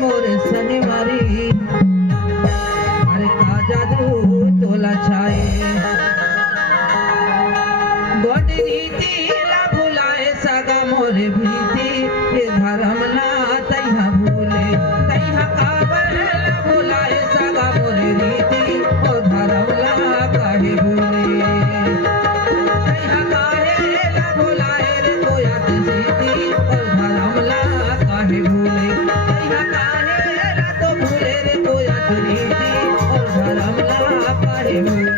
मोर शनिवारी अरे का जादू तोला छाए गोड रीतिला भुलाए सगा मोर भीति हे धर्म ना तैहा भूले तैहा काबर ला भुलाए सगा मोर रीति ओ धर्म ला काहे भूले तैहा काहे ला भुलाए रे कोया सीती और धर्म ला काहे भूले तैहा काहे ला तो भूले रे कोया रीति और धर्म ला काहे भूले।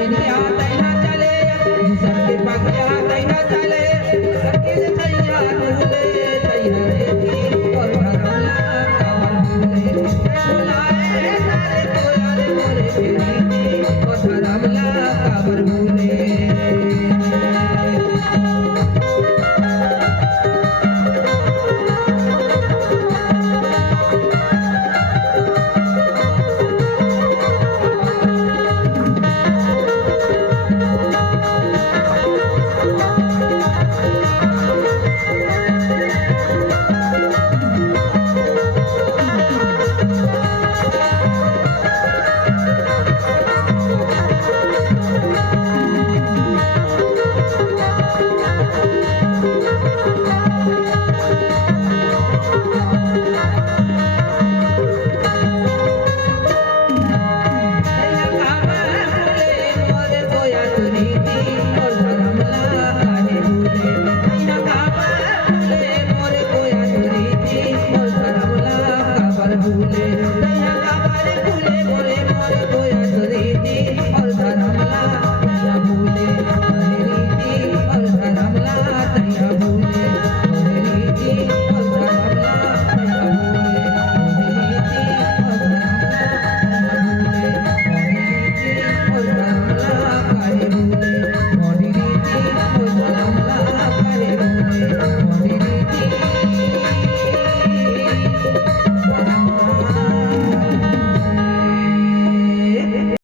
बेनिया तैहा चले दूसर के पगया तैहा चले दूसर के तैहा भूले तैहा रेती और धरमला कावर भूले बुलाए सारे तो यार मोरे रीति और धरमला कावर भूले